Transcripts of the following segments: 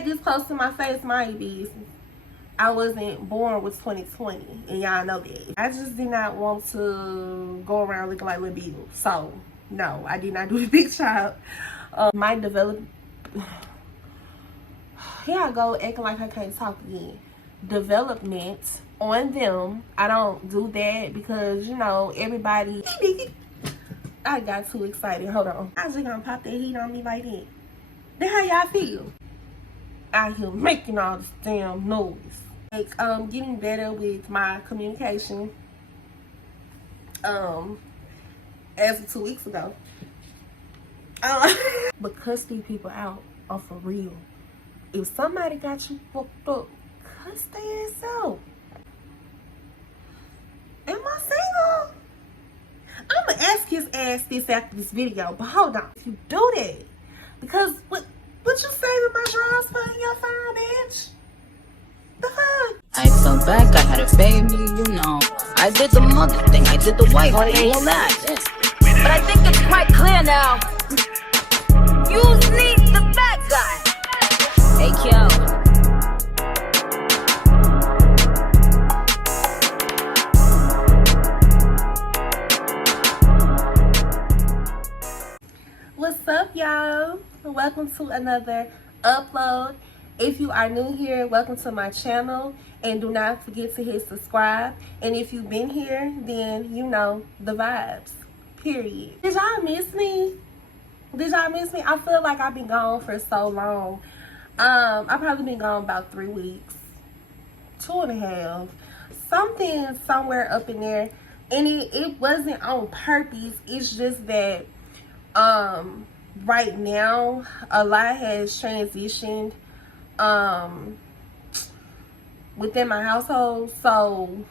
This close to my face, my business. I wasn't born with 2020, and y'all know that. I just did not want to go around looking like Lil Bill. So, no, I did not do the big child. Might develop... Here I go acting like I can't talk again. Development on them. I don't do that because, you know, everybody... I got too excited. Hold on. I just gonna pop that heat on me like that. Then how y'all feel? Out here making all this damn noise. Like, getting better with my communication. As of 2 weeks ago. But cuss these people out are for real. If somebody got you fucked up, cuss their ass out. Am I single? I'm gonna ask his ass this after this video, but hold on. If you do that, because what you saving my drawers for in your phone, bitch? The fuck? I fell back, I had a baby, you know. I did the mother thing, I did the white thing, all that. But I think it's quite clear now. You need the bad guy. Hey, Kyo. What's up, y'all? Welcome to another upload. If you are new here, welcome to my channel, and do not forget to hit subscribe. And if you've been here, then you know the vibes, period. Did y'all miss me? I feel like I've been gone for so long. I've probably been gone about 3 weeks, 2.5, something somewhere up in there. And it wasn't on purpose. It's just that right now a lot has transitioned within my household, so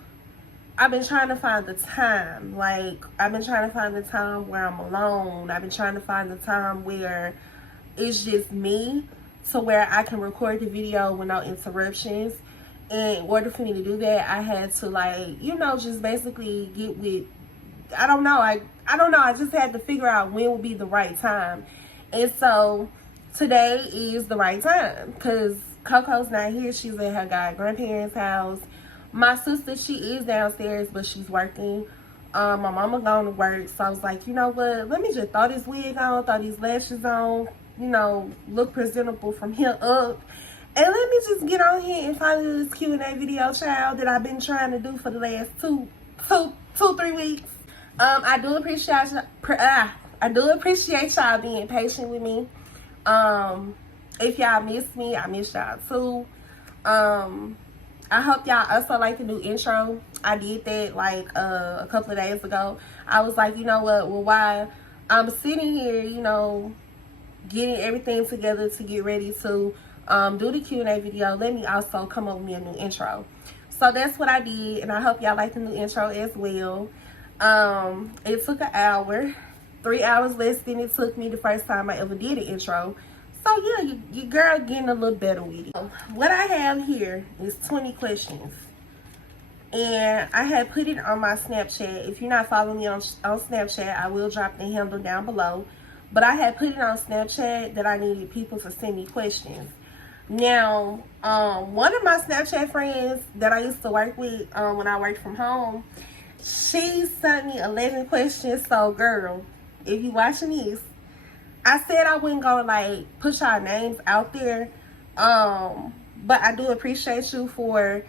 I've been trying to find the time. Like, I've been trying to find the time where I'm alone. I've been trying to find the time where it's just me, to where I can record the video with no interruptions. And in order for me to do that, I had to, like, you know, just basically get with, I don't know, I just had to figure out when would be the right time. And so today is the right time because Coco's not here. She's at her grandparents' house. My sister, she is downstairs, but she's working. My mama going to work, so I was like, you know what, let me just throw this wig on, throw these lashes on, you know, look presentable from here up. And let me just get on here and follow this Q&A video, child, that I've been trying to do for the last 3 weeks. I do appreciate y'all being patient with me. If y'all miss me, I miss y'all too. I hope y'all also like the new intro. I did that like a couple of days ago. I was like, you know what, well, while I'm sitting here, you know, getting everything together to get ready to do the Q&A video, let me also come up with me a new intro. So that's what I did, and I hope y'all like the new intro as well. It took an hour, 3 hours less than it took me the first time I ever did an intro. So yeah, your girl getting a little better with it. What I have here is 20 questions. And I had put it on my Snapchat. If you're not following me on Snapchat, I will drop the handle down below. But I had put it on Snapchat that I needed people to send me questions. Now, one of my Snapchat friends that I used to work with when I worked from home, she sent me 11 questions. So girl, if you watching this, I said I wouldn't go like push our names out there, but I do appreciate you for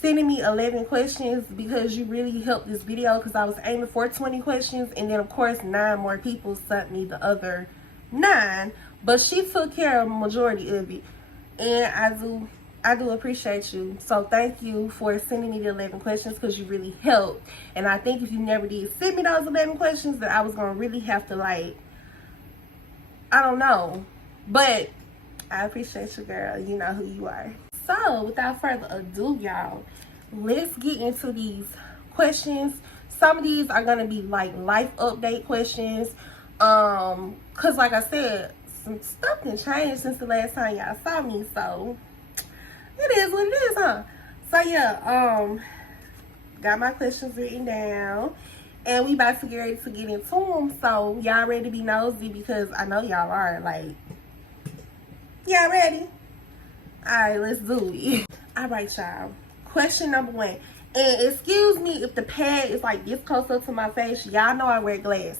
sending me 11 questions, because you really helped this video, because I was aiming for 20 questions, and then of course 9 more people sent me the other 9, but she took care of the majority of it, and I do appreciate you. So thank you for sending me the 11 questions, because you really helped. And I think if you never did send me those 11 questions, that I was gonna really have to, like, I don't know, but I appreciate you, girl. You know who you are. So without further ado, y'all, let's get into these questions. Some of these are gonna be like life update questions, cause like I said, some stuff done changed since the last time y'all saw me, so it is what it is, huh? So yeah, got my questions written down, and we about to get ready to get into them. So y'all ready to be nosy, because I know y'all are. Like, y'all ready? Alright, let's do it. Alright, y'all. Question number 1. And excuse me if the pad is like this close up to my face. Y'all know I wear glasses.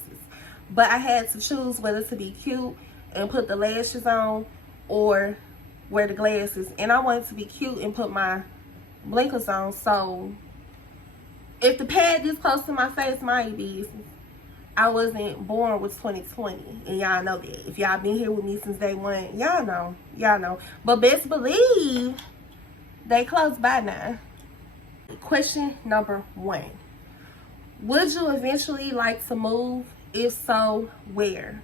But I had to choose whether to be cute and put the lashes on or wear the glasses. And I wanted to be cute and put my blinkers on. So if the pad this close to my face, mind your business. I wasn't born with 2020, and y'all know that. If y'all been here with me since day one, y'all know. Y'all know. But best believe they close by now. Question number 1. Would you eventually like to move? If so, where?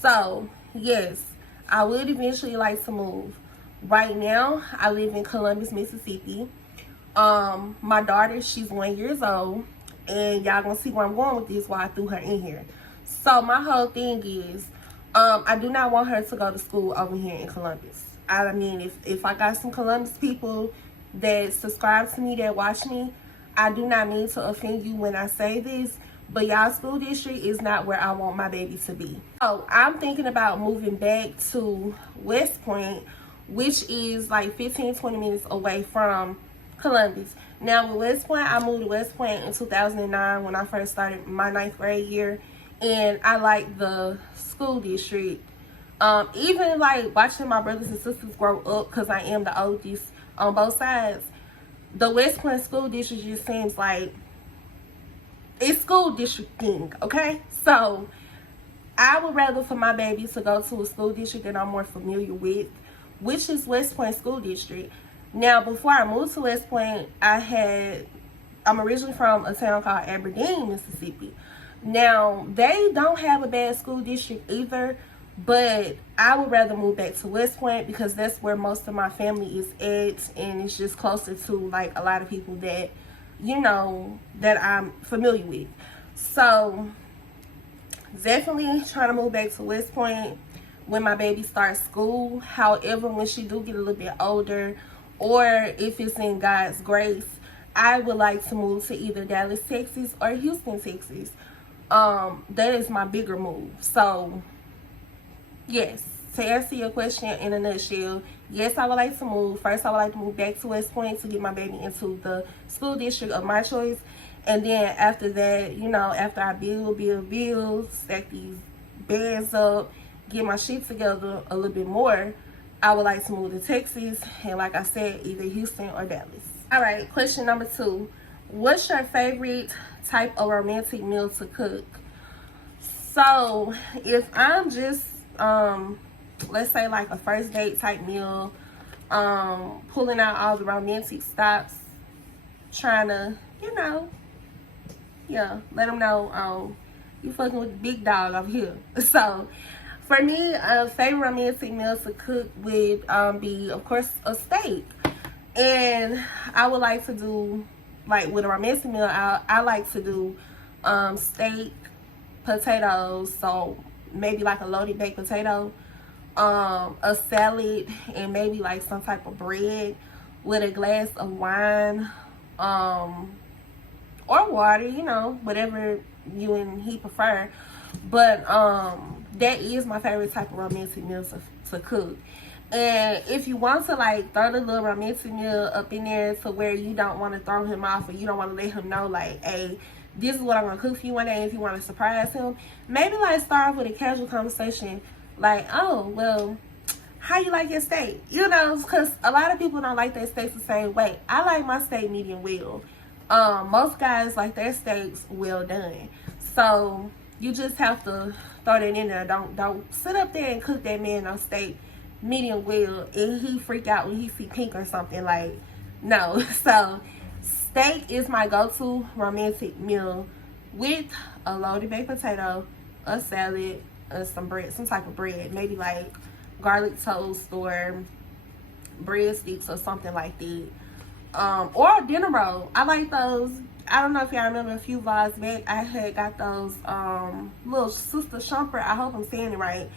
So, yes, I would eventually like to move. Right now, I live in Columbus, Mississippi. My daughter, she's 1 year old. And y'all gonna see where I'm going with this while I threw her in here. So my whole thing is, I do not want her to go to school over here in Columbus. I mean, if I got some Columbus people that subscribe to me, that watch me, I do not mean to offend you when I say this, but y'all school district is not where I want my baby to be. So I'm thinking about moving back to West Point, which is like 15-20 minutes away from Columbus. Now with West Point, I moved to West Point in 2009 when I first started my 9th grade year, and I like the school district. Even like watching my brothers and sisters grow up, because I am the oldest on both sides, the West Point school district just seems like it's school district thing, okay? So I would rather for my baby to go to a school district that I'm more familiar with, which is West Point School District. Now, before I moved to West Point, I'm originally from a town called Aberdeen, Mississippi. Now, they don't have a bad school district either, but I would rather move back to West Point because that's where most of my family is at, and it's just closer to like a lot of people that, you know, that I'm familiar with. So, definitely trying to move back to West Point when my baby starts school. However, when she do get a little bit older, or if it's in God's grace, I would like to move to either Dallas, Texas or Houston, Texas. That is my bigger move. So, yes, to answer your question in a nutshell, yes, I would like to move. First, I would like to move back to West Point to get my baby into the school district of my choice. And then after that, you know, after I build, stack these bands up, get my shit together a little bit more, I would like to move to Texas, and like I said, either Houston or Dallas. All right, question number 2. What's your favorite type of romantic meal to cook? So, if I'm just, let's say like a first date type meal, pulling out all the romantic stops, trying to, you know, yeah, let them know, you fucking with the big dog over here. So, for me, a favorite romantic meal to cook would be, of course, a steak. And I would like to do, like with a romantic meal, I like to do steak, potatoes, so maybe like a loaded baked potato, a salad, and maybe like some type of bread with a glass of wine, or water, you know, whatever you and he prefer. But that is my favorite type of romantic meal to cook. And if you want to like throw the little romantic meal up in there to where you don't want to throw him off, or you don't want to let him know like, hey, this is what I'm gonna cook for you one day, and if you want to surprise him, maybe like start off with a casual conversation like, oh, well, how you like your steak? You know, because a lot of people don't like their steaks the same way. I like my steak medium well. Most guys like their steaks well done. So you just have to throw that in there. Don't sit up there and cook that man on steak medium well and he freak out when he see pink or something. Like, no. So steak is my go-to romantic meal with a loaded baked potato, a salad, some bread, some type of bread, maybe like garlic toast or breadsticks or something like that, or a dinner roll. I like those. I don't know if y'all remember a few vlogs back, I had got those little Sister Shumper, I hope I'm saying it right,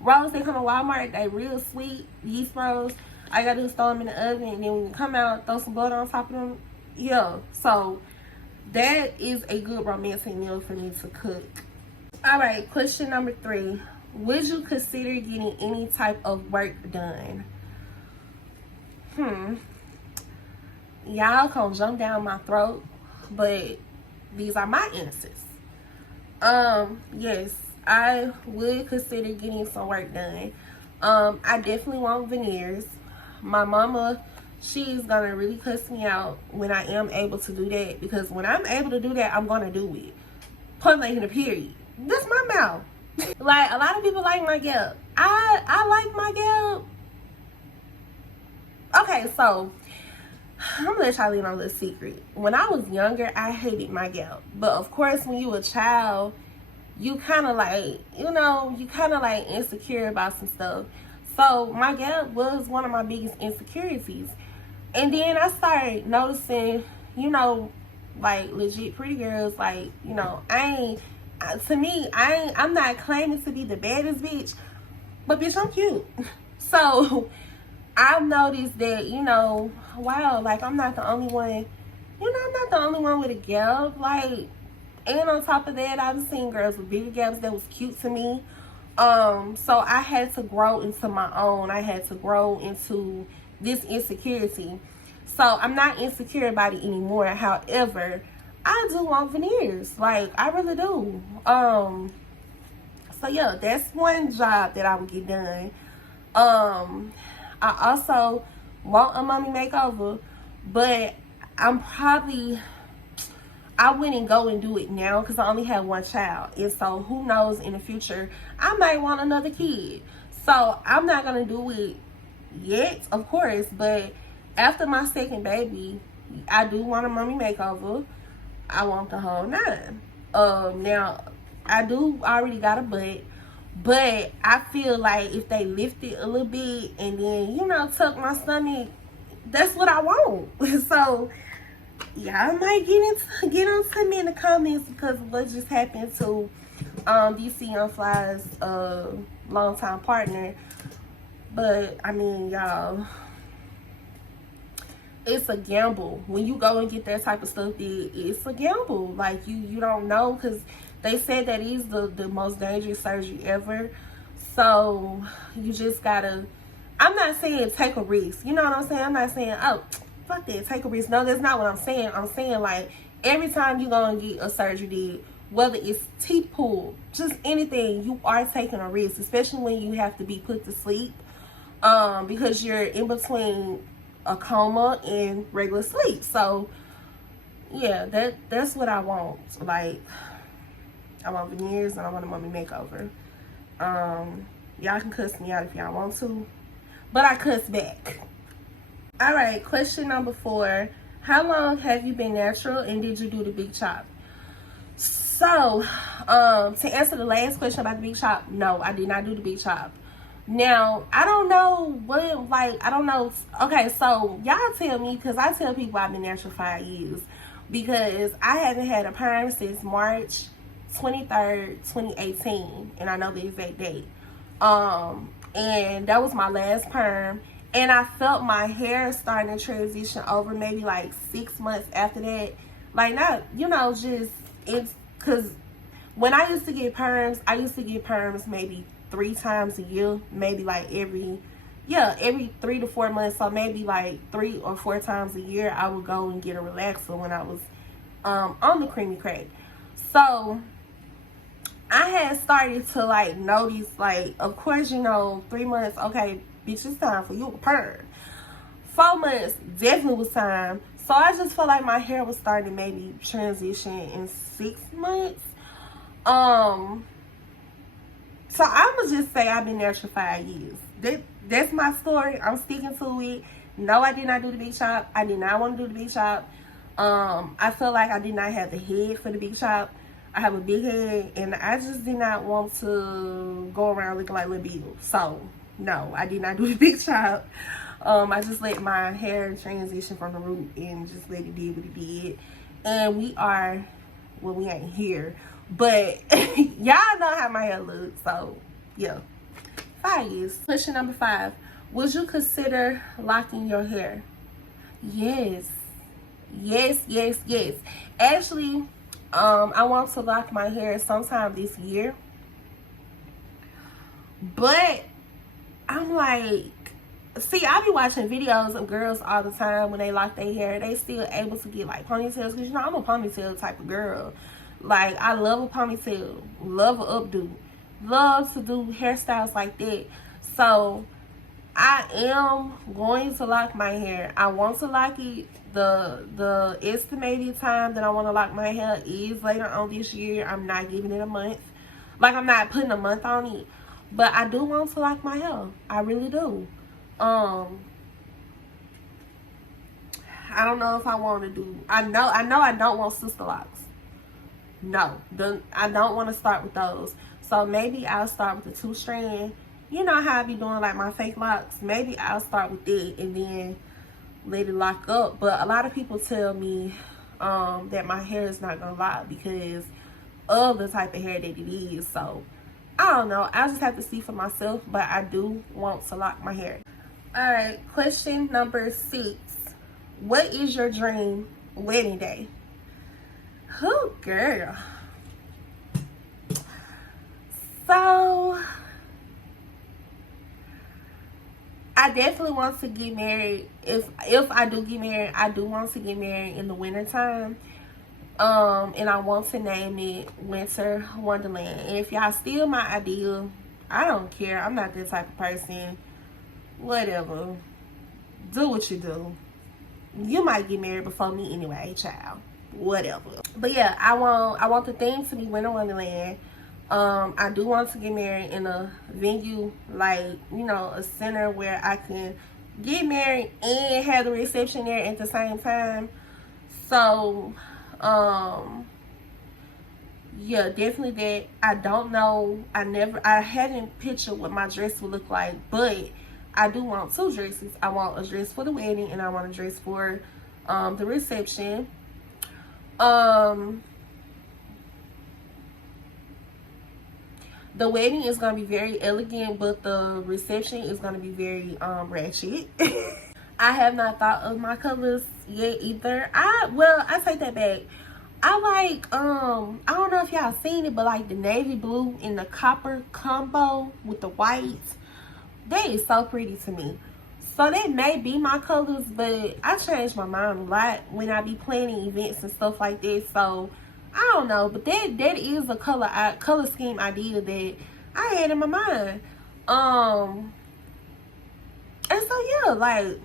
rolls. They come in Walmart. They real sweet yeast rolls. I gotta do is throw them in the oven, and then when you come out, throw some butter on top of them. Yeah, so that is a good romantic meal for me to cook. All right, question number 3. Would you consider getting any type of work done? Y'all gonna jump down my throat, but these are my answers. Yes, I would consider getting some work done. I definitely want veneers. My mama, she's gonna really cuss me out when I am able to do that, because when I'm able to do that, I'm gonna do it. Point blank in the period. That's my mouth. Like, a lot of people like my gap. I like my gap. Okay, so I'm gonna let y'all in on a little secret. When I was younger, I hated my gap. But of course, when you a child, you kind of like, you know, you kind of like insecure about some stuff. So my gap was one of my biggest insecurities. And then I started noticing, you know, like legit pretty girls, like, you know, I'm not claiming to be the baddest bitch, but bitch, I'm cute. So I've noticed that, you know, wow, like I'm not the only one, you know, I'm not the only one with a gap. Like, and on top of that, I've seen girls with bigger gaps that was cute to me. So I had to grow into my own. I had to grow into this insecurity. So I'm not insecure about it anymore. However, I do want veneers. Like, I really do. So yeah, that's one job that I would get done. I also want a mommy makeover, but I wouldn't go and do it now because I only have one child. And so who knows, in the future, I might want another kid. So I'm not going to do it yet, of course. But after my second baby, I do want a mommy makeover. I want the whole nine. Now, I do already got a butt. But I feel like if they lift it a little bit and then, you know, tuck my stomach, that's what I want. So y'all might get on me in the comments because of what just happened to DC Young Fly's longtime partner. But I mean, y'all, it's a gamble when you go and get that type of stuff. It's a gamble. Like, you don't know, because they said that is the most dangerous surgery ever. So you just gotta, I'm not saying take a risk, you know what I'm saying? I'm not saying, oh, fuck that, take a risk. No, that's not what I'm saying. I'm saying, like, every time you go and get a surgery did, whether it's teeth pulled, just anything, you are taking a risk, especially when you have to be put to sleep, because you're in between a coma and regular sleep. So yeah, that's what I want. Like, I want veneers and I want a mommy makeover. Y'all can cuss me out if y'all want to, but I cuss back. All right, question number 4. How long have you been natural and did you do the big chop? So, to answer the last question about the big chop, no, I did not do the big chop. Now, I don't know what, like, I don't know. Okay, so y'all tell me, because I tell people I've been natural 5 years, because I haven't had a perm since March 23rd, 2018, and I know the exact date. And that was my last perm. And I felt my hair starting to transition over maybe like 6 months after that. Like, not, you know, just, it's because when I used to get perms, maybe 3 times a year. Maybe like every 3 to 4 months. So maybe like 3 or 4 times a year, I would go and get a relaxer when I was on the creamy crack. So I had started to like notice, like, of course, you know, 3 months, okay, bitch, it's time for you a perm. 4 months definitely was time. So I just felt like my hair was starting to maybe transition in 6 months. So I'ma just say I've been there for 5 years. That's my story. I'm sticking to it. No, I did not do the big chop. I did not want to do the big chop. I feel like I did not have the head for the big chop. I have a big head, and I just did not want to go around looking like Lil Bill. So no, I did not do the big chop. I just let my hair transition from the root and just let it do what it did. And we ain't here, but y'all know how my hair looks. So yeah, 5 years. Question number 5. Would you consider locking your hair? Yes. Actually, I want to lock my hair sometime this year. But I'm like, see, I be watching videos of girls all the time when they lock their hair. They still able to get like ponytails. Because, you know, I'm a ponytail type of girl. Like, I love a ponytail. Love a updo. Love to do hairstyles like that. So, I am going to lock my hair. I want to lock it. The estimated time that I want to lock my hair is later on this year. I'm not giving it a month. Like, I'm not putting a month on it. But I do want to lock my hair. I really do. I don't know if I want to do. I know I don't want sister locks. No, I don't want to start with those. So maybe I'll start with the 2-strand. You know how I be doing like my fake locks. Maybe I'll start with it and then let it lock up. But a lot of people tell me that my hair is not gonna lock because of the type of hair that it is. So I don't know. I just have to see for myself. But I do want to lock my hair. All right, question number 6. What is your dream wedding day? Oh, girl. So, I definitely want to get married. If I do get married, I do want to get married in the wintertime. And I want to name it Winter Wonderland. And if y'all steal my idea, I don't care. I'm not that type of person. Whatever. Do what you do. You might get married before me anyway, child. Whatever. But yeah, I want the theme to be Winter Wonderland. I do want to get married in a venue, like, you know, a center where I can get married and have the reception there at the same time. So, yeah, definitely that. I don't know. I hadn't pictured what my dress would look like, but I do want 2 dresses. I want a dress for the wedding and I want a dress for the reception. The wedding is going to be very elegant, but the reception is going to be very ratchet. I have not thought of my colors yet either. I take that back. I like, I don't know if y'all seen it, but like the navy blue and the copper combo with the white. That is so pretty to me. So that may be my colors, but I change my mind a lot when I be planning events and stuff like that. So I don't know, but that is a color scheme idea that I had in my mind. And so yeah, like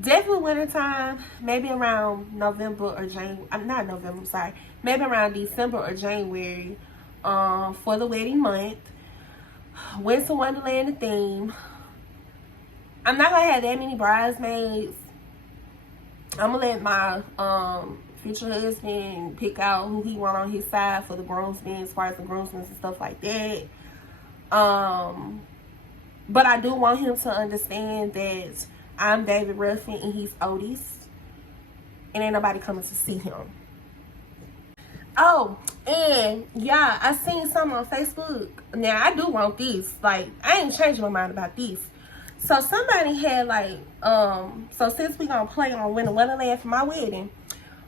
definitely wintertime, maybe around November or January. Not November, I'm sorry. Maybe around December or January, for the wedding month. Winter Wonderland the theme. I'm not gonna have that many bridesmaids. I'm gonna let my future husband pick out who he want on his side for the groomsmen, as far as the groomsmen and stuff like that. But I do want him to understand that I'm David Ruffin and he's Otis, and ain't nobody coming to see him. Oh, and yeah, I seen something on Facebook. Now I do want this. Like, I ain't changed my mind about this. So somebody had like, so since we gonna play on Winter Wonderland for my wedding,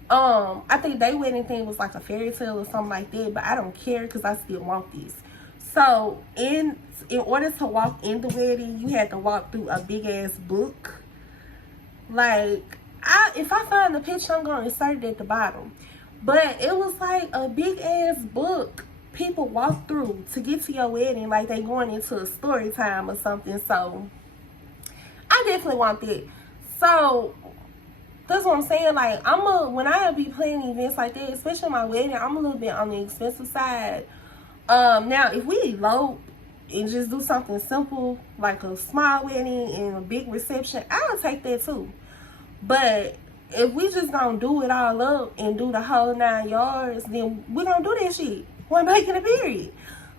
I think their wedding thing was like a fairy tale or something like that, but I don't care because I still want this. So in order to walk in the wedding, you had to walk through a big ass book. Like, if I find the picture, I'm gonna insert it at the bottom. But it was like a big ass book people walk through to get to your wedding, like they going into a story time or something. So I definitely want that. So that's what I'm saying. Like, when I be planning events like that, especially my wedding, I'm a little bit on the expensive side. Now if we elope and just do something simple like a small wedding and a big reception, I'll take that too. But if we just gonna do it all up and do the whole 9 yards, then we gonna do that shit. We're making a period.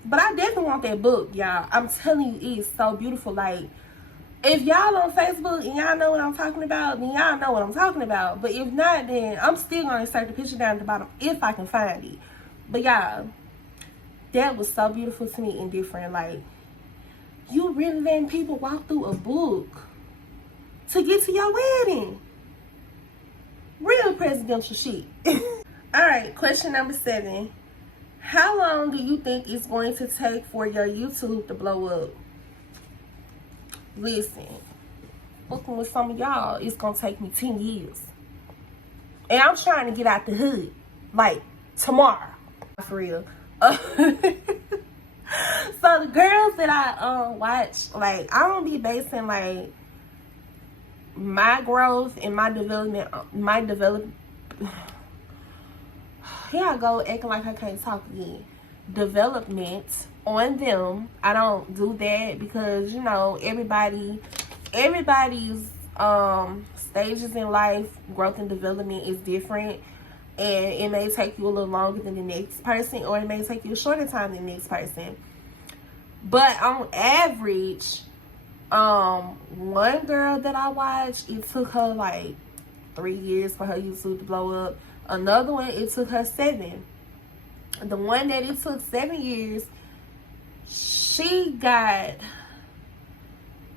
But I definitely want that book, y'all. I'm telling you, it's so beautiful. Like, if y'all on Facebook and y'all know what I'm talking about, then y'all know what I'm talking about. But if not, then I'm still gonna insert the picture down at the bottom if I can find it. But y'all, that was so beautiful to me and different. Like, you really letting people walk through a book to get to your wedding. Real presidential shit. Alright, question number 7. How long do you think it's going to take for your YouTube to blow up? Listen, fucking with some of y'all, it's gonna take me 10 years. And I'm trying to get out the hood, like, tomorrow. For real. So the girls that I watch, like, I don't be basing, like, my growth and my development, here I go acting like I can't talk again. Development on them. I don't do that because, you know, everybody's stages in life, growth and development is different, and it may take you a little longer than the next person, or it may take you a shorter time than the next person. But on average, one girl that I watched, it took her like 3 years for her YouTube to blow up. Another one, it took her 7. The one that it took 7 years, she got,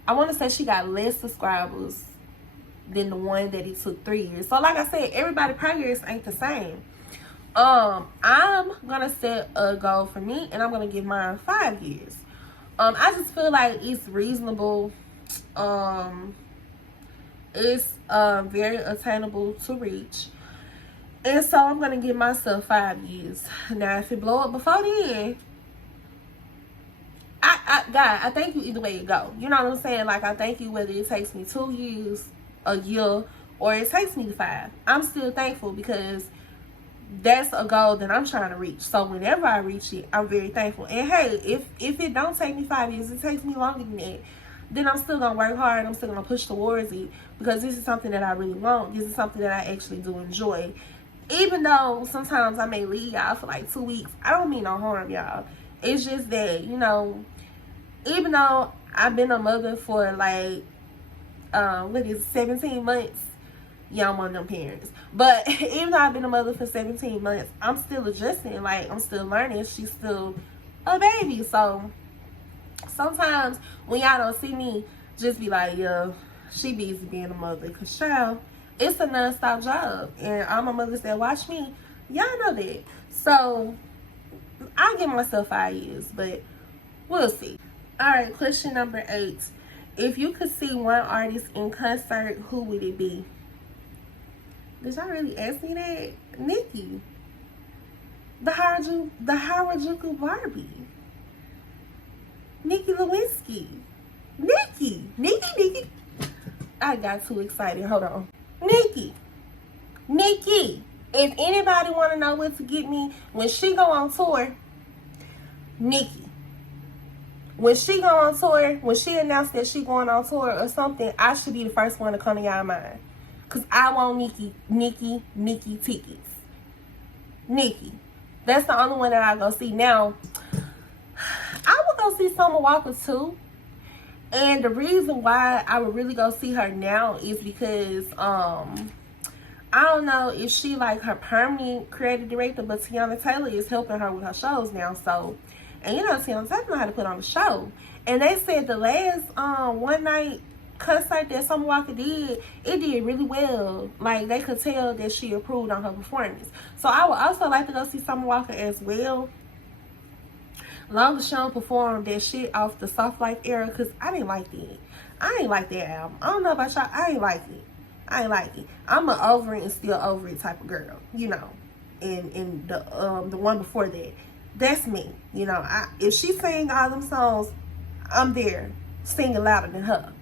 I want to say she got less subscribers than the one that it took 3 years. So like I said, everybody progress ain't the same. I'm gonna set a goal for me, and I'm gonna give mine 5 years. I just feel like it's reasonable. It's very attainable to reach. And so I'm going to give myself 5 years. Now, if it blow up before then, God, I thank you either way it go. You know what I'm saying? Like, I thank you whether it takes me 2 years, a year, or it takes me 5. I'm still thankful because that's a goal that I'm trying to reach. So whenever I reach it, I'm very thankful. And hey, if it don't take me 5 years, it takes me longer than that, then I'm still going to work hard. I'm still going to push towards it because this is something that I really want. This is something that I actually do enjoy. Even though sometimes I may leave y'all for like 2 weeks, I don't mean no harm, y'all. It's just that, you know, even though I've been a mother for like, 17 months, yeah, I'm one of them parents. But even though I've been a mother for 17 months, I'm still adjusting. Like, I'm still learning. She's still a baby. So sometimes when y'all don't see me, just be like, yeah, she busy being a mother. Because, child, it's a non-stop job. And all my mothers that watch me, y'all know that. So I'll give myself 5 years, but we'll see. All right, question number 8. If you could see one artist in concert, who would it be? Did y'all really ask me that? Nicki. The Harajuku Barbie. Nicki Lewinsky. Nicki. I got too excited. Hold on. Nicki. If anybody want to know what to get me when she go on tour, Nicki. When she go on tour, when she announced that she going on tour or something, I should be the first one to come to y'all mind. Because I want Nicki tickets. Nicki. That's the only one that I go see. Now, I would go see Summer Walker too. And the reason why I would really go see her now is because, I don't know if she like her permanent creative director, but Tiana Taylor is helping her with her shows now. So, and you know, Tiana Taylor know how to put on a show. And they said the last one night concert that Summer Walker did, it did really well. Like, they could tell that she improved on her performance. So I would also like to go see Summer Walker as well. Long as she don't perform that shit off the Soft Life era, because I didn't like that. I ain't like that album. I don't know about y'all. I ain't like it. I'm an over it and still over it type of girl, you know. And the one before that, that's me. You know, if she sang all them songs, I'm there singing louder than her.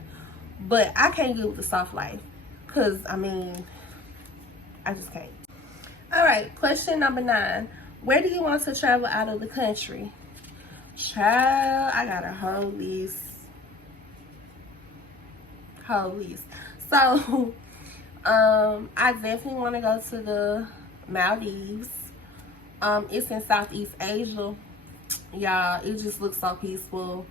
But I can't get with the Soft Life, because I mean, I just can't. All right, question number 9. Where do you want to travel out of the country? Child, I got a whole list. So, I definitely want to go to the Maldives. It's in Southeast Asia. Y'all, it just looks so peaceful.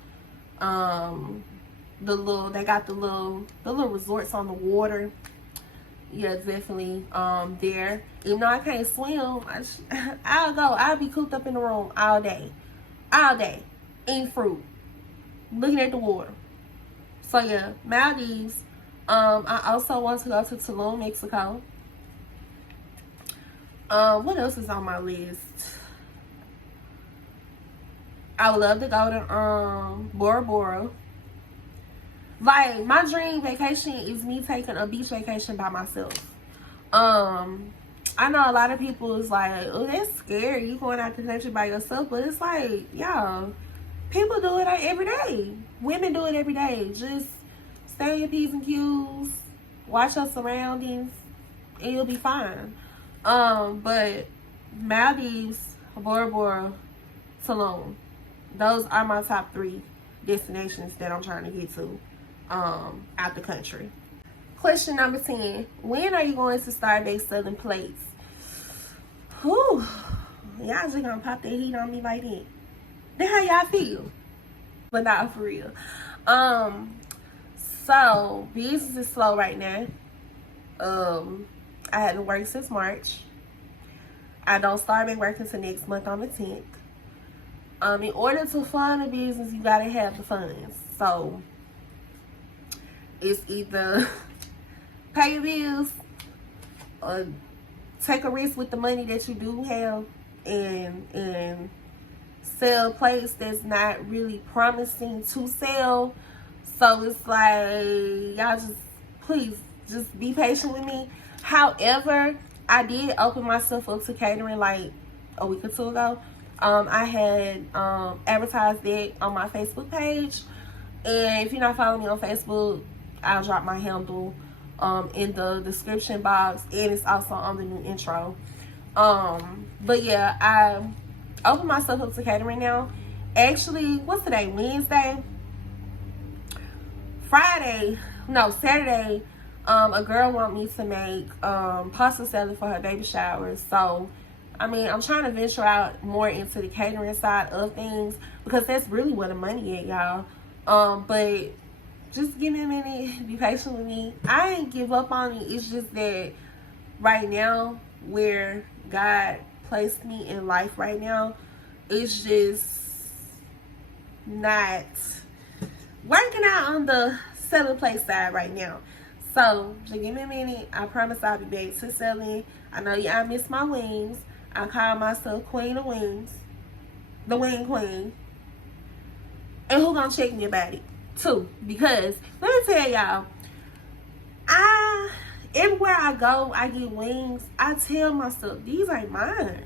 They got the little resorts on the water. Yeah, definitely there. Even though I can't swim, I'll go. I'll be cooped up in the room all day, eating fruit, looking at the water. So yeah, Maldives. I also want to go to Tulum, Mexico. What else is on my list? I would love to go to Bora Bora. Like, my dream vacation is me taking a beach vacation by myself. I know a lot of people is like, oh, that's scary, you going out the country by yourself. But it's like, y'all, people do it every day. Women do it every day. Just stay on your P's and Q's, watch your surroundings, and you'll be fine. But Maldives, Bora Bora, Tulum, those are my top 3 destinations that I'm trying to get to out the country. Question number 10. When are you going to Starbase Southern Plates? Whew. Y'all just gonna pop that heat on me like that. That's how y'all feel. But not for real. So business is slow right now. I haven't worked since March. I don't start back working until next month on the 10th. In order to fund a business, you gotta have the funds. So it's either pay your bills or take a risk with the money that you do have and sell plates that's not really promising to sell. So it's like, y'all just please just be patient with me. However, I did open myself up to catering like a week or 2 ago. I had advertised it on my Facebook page, and if you're not following me on Facebook, I'll drop my handle in the description box, and it's also on the new intro. But yeah, I opened myself up to catering now. Actually, what's today? Wednesday? Saturday, a girl want me to make pasta salad for her baby shower. So I mean, I'm trying to venture out more into the catering side of things because that's really where the money at, y'all. But just give me a minute, be patient with me. I ain't give up on it. It's just that right now, where God placed me in life right now, it's just not working out on the selling place side right now. So just give me a minute. I promise I'll be back to selling. I know y'all miss my wings. I call myself Queen of Wings, the Wing Queen. And who gonna check me about it too? Because let me tell y'all, everywhere I go, I get wings. I tell myself these ain't mine.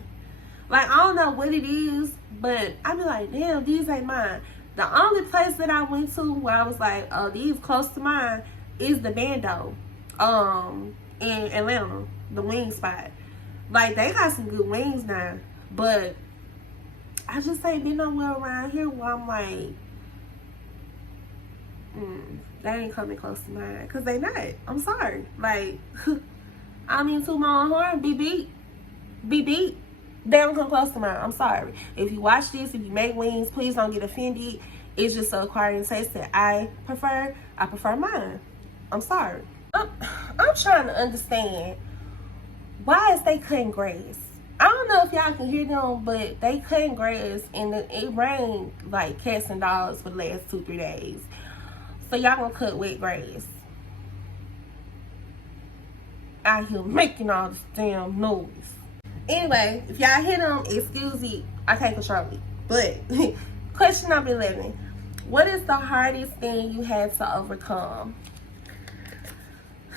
Like, I don't know what it is, but I be like, damn, these ain't mine. The only place that I went to where I was like, oh, these close to mine is the Bando, in Atlanta, the wing spot. Like, they got some good wings now, but I just ain't been nowhere around here where I'm like, they ain't coming close to mine, because they not. I'm sorry. Like, I mean, to my own horn, beep, beep. They don't come close to mine. I'm sorry. If you watch this, if you make wings, please don't get offended. It's just an acquired taste that I prefer. I prefer mine. I'm sorry. I'm trying to understand, why is they cutting grass? I don't know if y'all can hear them, but they cutting grass, and it rained like cats and dogs for the last 2-3 days. So y'all gonna cut wet grass out here making all this damn noise. Anyway, if y'all hear them, excuse me, I can't control it. But question number 11. What is the hardest thing you had to overcome?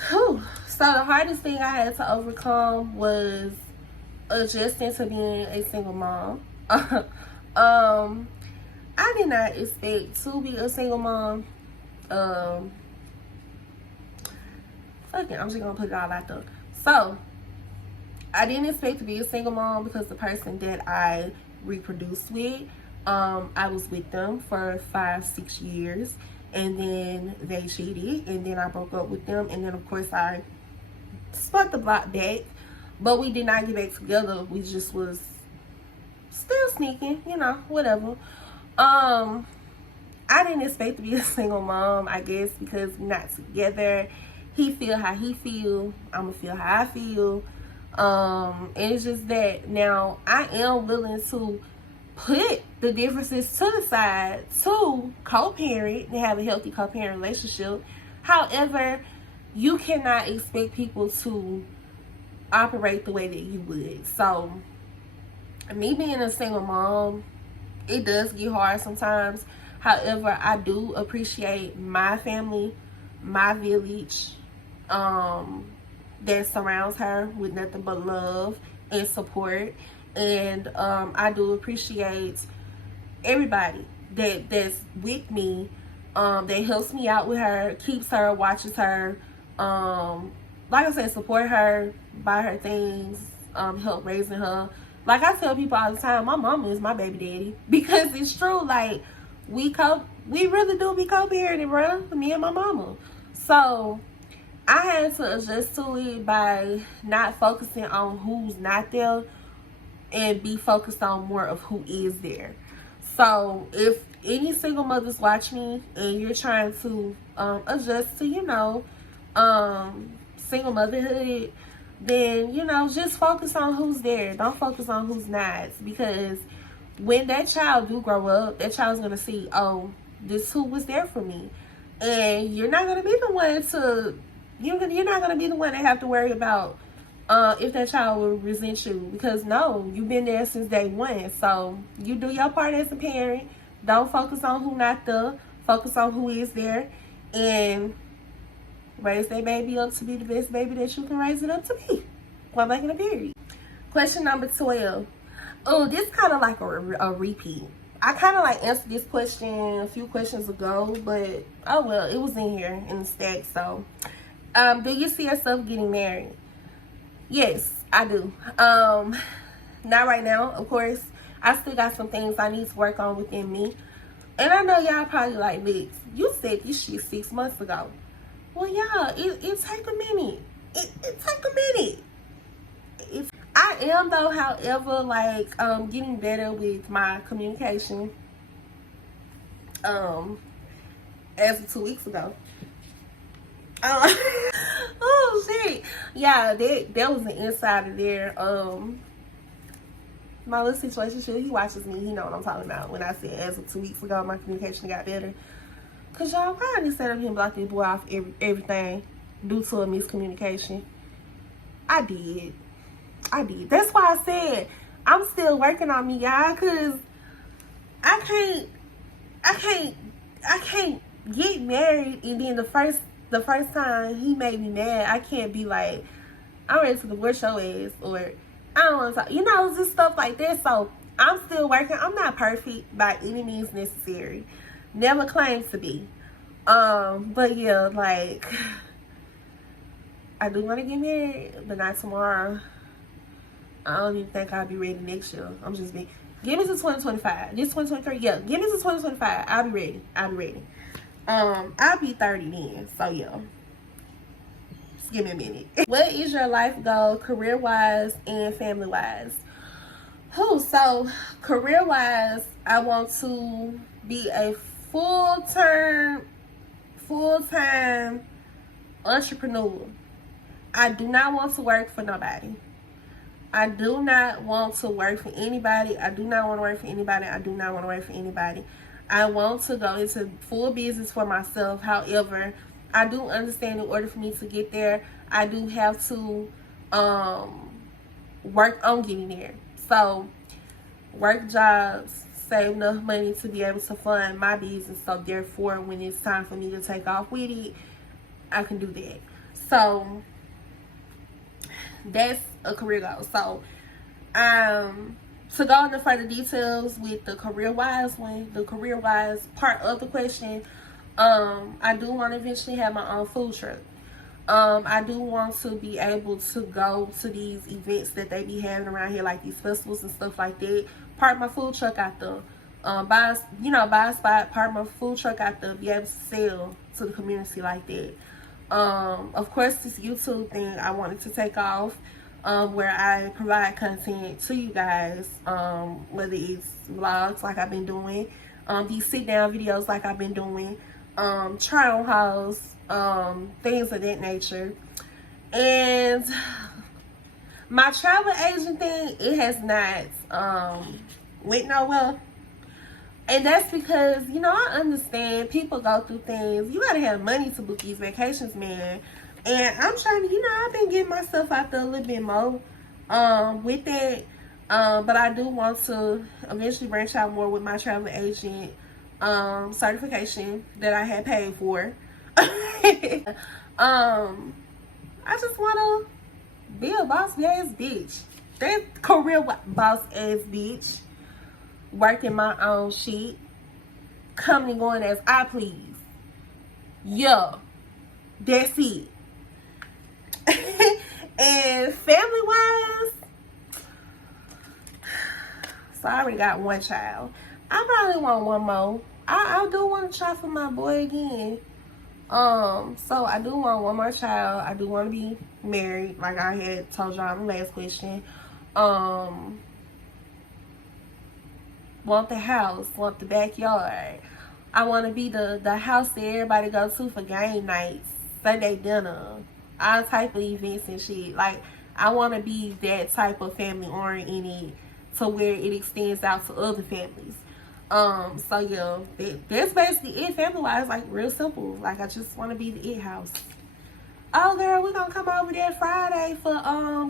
Whew. So the hardest thing I had to overcome was adjusting to being a single mom. I did not expect to be a single mom. Fuck it, I'm just gonna put it all out there. So I didn't expect to be a single mom because the person that I reproduced with, I was with them for 5-6 years, and then they cheated, and then I broke up with them, and then of course I split the block back, but we did not get back together. We just was still sneaking, you know, whatever. I didn't expect to be a single mom, I guess, because we're not together. He feel how he feel, I'ma feel how I feel. And it's just that now I am willing to put the differences to the side to co-parent and have a healthy co-parent relationship. However, you cannot expect people to operate the way that you would. So me being a single mom, it does get hard sometimes. However, I do appreciate my family, my village, that surrounds her with nothing but love and support. And I do appreciate everybody that's with me, that helps me out with her, keeps her, watches her, like I said, support her, buy her things, help raising her. Like I tell people all the time, my mama is my baby daddy, because it's true. Like we really do be co-parenting, bro, me and my mama. So I had to adjust to it by not focusing on who's not there and be focused on more of who is there. So if any single mothers watch me and you're trying to adjust to, single motherhood, then, just focus on who's there. Don't focus on who's not. Because when that child do grow up, that child's going to see, oh, this who was there for me. And you're not going to be the one to, you're not going to be the one that have to worry about if that child will resent you. Because no, you've been there since day one. So you do your part as a parent. Don't focus on who not there. Focus on who is there. And raise that baby up to be the best baby that you can raise it up to be. Point blank in a period. Question number 12. Oh, this kind of like a repeat. I kind of like answered this question a few questions ago, but oh well, it was in here in the stack. So, do you see yourself getting married? Yes, I do. Not right now, of course. I still got some things I need to work on within me. And I know y'all probably like, Lex, you said this shit 6 months ago. Well, yeah, it take a minute. It take a minute. I am, though, however, like, getting better with my communication. As of 2 weeks ago. Oh, shit. Yeah, there was an insider there. My little situation, he watches me. He know what I'm talking about when I said as of 2 weeks ago, my communication got better. Because y'all probably set up here and block this boy off everything due to a miscommunication. I did. That's why I said I'm still working on me, y'all, because I can't get married and then the first time he made me mad, I can't be like, I'm ready to divorce your ass, or I don't want to talk, just stuff like that. So I'm still working. I'm not perfect by any means necessary. Never claimed to be. But yeah, like, I do want to get married, but not tomorrow. I don't even think I'll be ready next year. Give me to 2025. This 2023, yeah, give me to 2025. I'll be ready. I'll be 30 then, so yeah. Just give me a minute. What is your life goal, career-wise and family-wise? So career-wise, I want to be a full-time entrepreneur. I do not want to work for nobody. I do not want to work for anybody. I want to go into full business for myself. However, I do understand in order for me to get there, I do have to work on getting there. So, work jobs, save enough money to be able to fund my business. So, therefore, when it's time for me to take off with it, I can do that. So, that's a career goal. So, to go into further details with the career-wise part of the question, I do want to eventually have my own food truck. I do want to be able to go to these events that they be having around here, like these festivals and stuff like that. Park my food truck out there. Buy a spot, park my food truck out there, be able to sell to the community like that. Of course, this YouTube thing, I wanted to take off, where I provide content to you guys, whether it's vlogs like I've been doing, these sit down videos like I've been doing, try on hauls, things of that nature. And my travel agent thing, it has not went nowhere. And that's because, I understand people go through things. You gotta have money to book these vacations, man. And I'm trying to, I've been getting myself out there a little bit more with that. But I do want to eventually branch out more with my travel agent. certification that I had paid for. I just want to be a boss ass bitch. That career boss ass bitch. Working my own shit. Coming and going as I please. Yeah. That's it. And family wise, so I already got one child. I probably want one more. I do want to try for my boy again. So I do want one more child. I do want to be married, like I had told y'all in the last question. Want the house, want the backyard. I want to be the house that everybody go to for game nights, Sunday dinner, all type of events and shit. Like, I want to be that type of family oriented to where it extends out to other families. So yeah, that's basically it family wise, like real simple. Like, I just want to be the it house. Oh girl, we gonna come over there Friday for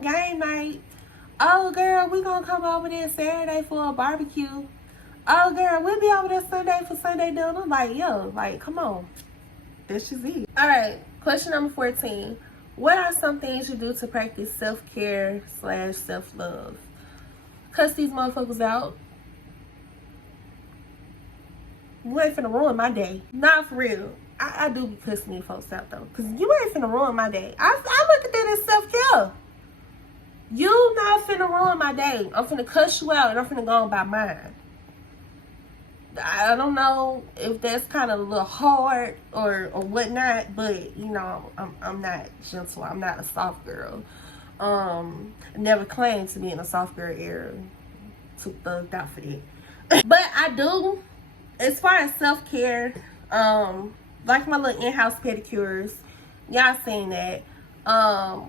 game night. Oh girl, we gonna come over there Saturday for a barbecue. Oh girl, we'll be over there Sunday for Sunday dinner. Like, yo, like, come on. That's just it. Alright, question number 14. What are some things you do to practice self-care / self-love? Cuss these motherfuckers out. You ain't finna ruin my day. Not for real. I do be cussing these folks out though. Cause you ain't finna ruin my day. I look at that as self-care. You not finna ruin my day. I'm finna cuss you out and I'm finna go on by mine. I don't know if that's kind of a little hard or whatnot, but you know, I'm not gentle. I'm not a soft girl. Never claimed to be in a soft girl era. Too thugged out for that. But I do, as far as self-care, like my little in-house pedicures. Y'all seen that.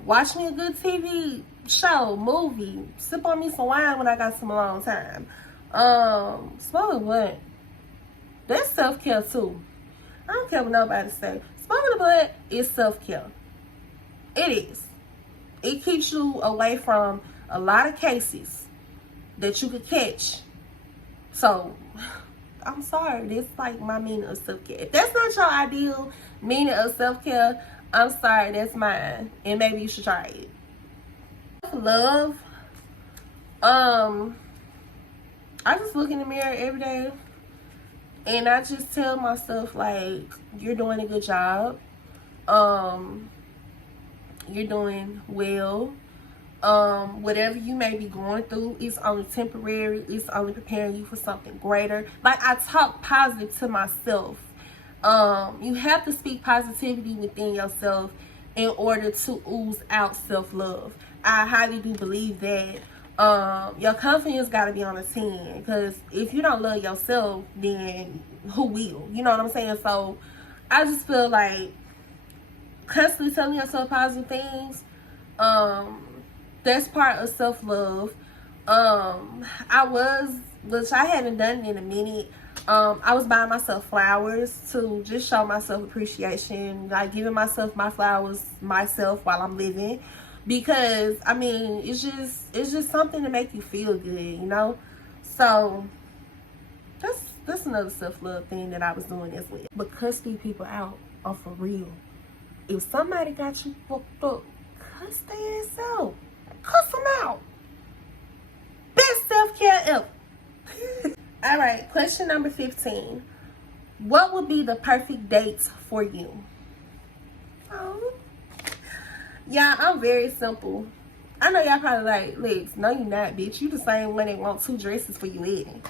Watch me a good TV show, movie. Sip on me some wine when I got some alone time. Smoking what? That's self-care too. I don't care what nobody say. Smoking the blunt is self-care. It is. It keeps you away from a lot of cases that you could catch. So, I'm sorry. That's like my meaning of self-care. If that's not your ideal meaning of self-care, I'm sorry. That's mine. And maybe you should try it. Love. I just look in the mirror every day. And I just tell myself, like, you're doing a good job. You're doing well. Whatever you may be going through, it's only temporary. It's only preparing you for something greater. Like, I talk positive to myself. You have to speak positivity within yourself in order to ooze out self-love. I highly do believe that. Your confidence got to be on a 10, because if you don't love yourself, then who will? You know what I'm saying? So I just feel like constantly telling yourself positive things, that's part of self-love. Which I haven't done it in a minute, I was buying myself flowers to just show myself appreciation, like giving myself my flowers myself while I'm living. Because, I mean, it's just something to make you feel good, you know? So, that's another self-love thing that I was doing as well. But cuss these people out are for real. If somebody got you fucked up, cuss their ass out. Cuss them out. Best self-care ever. Alright, question number 15. What would be the perfect date for you? Oh. Yeah, I'm very simple. I know y'all probably like, Lex, no you not, bitch. You the same one that want 2 dresses for your wedding.